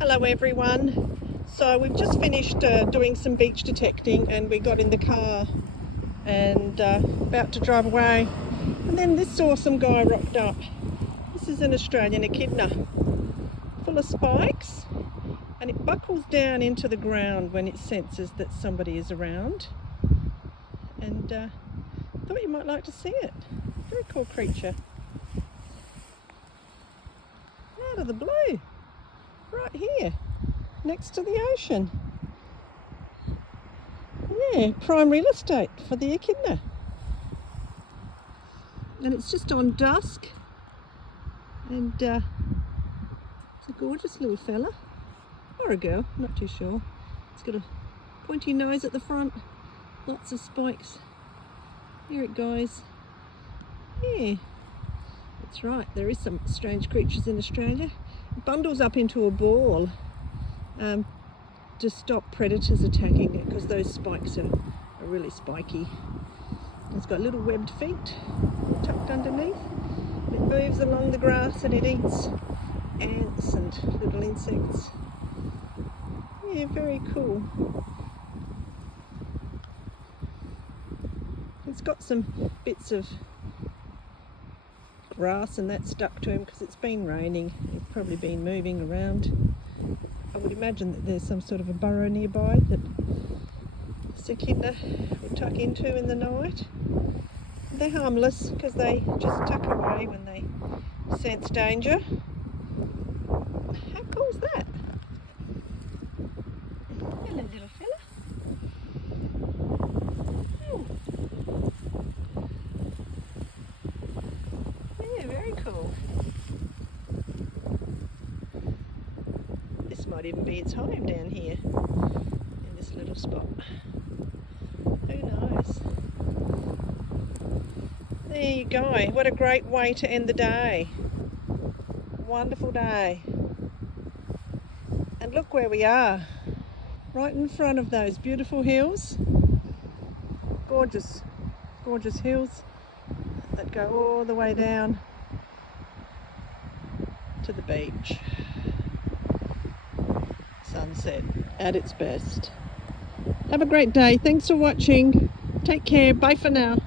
Hello everyone. So we've just finished doing some beach detecting, and we got in the car and about to drive away, and then this awesome guy rocked up. This is an Australian echidna full of spikes, and it buckles down into the ground when it senses that somebody is around, and thought you might like to see it. Very cool creature. Out of the blue, right here next to the ocean. Yeah, prime real estate for the echidna. And it's just on dusk, and it's a gorgeous little fella, or a girl, not too sure. It's got a pointy nose at the front, lots of spikes. Here it goes. Yeah, that's right, there is some strange creatures in Australia. It bundles up into a ball to stop predators attacking it, because those spikes are really spiky. It's got little webbed feet tucked underneath. It moves along the grass and it eats ants and little insects. Yeah, very cool. It's got some bits of grass and that stuck to him because it's been raining. He's probably been moving around. I would imagine that there's some sort of a burrow nearby that this echidna will tuck into in the night. They're harmless because they just tuck away when they sense danger. How cool is that? Hello, little fella. Oh. Yeah, very cool. This might even be its home down here in this little spot. Who knows? There you go. What a great way to end the day. Wonderful day. And look where we are. Right in front of those beautiful hills. Gorgeous, gorgeous hills that go all the way down to the beach. Sunset at its best. Have a great day. Thanks for watching. Take care. Bye for now.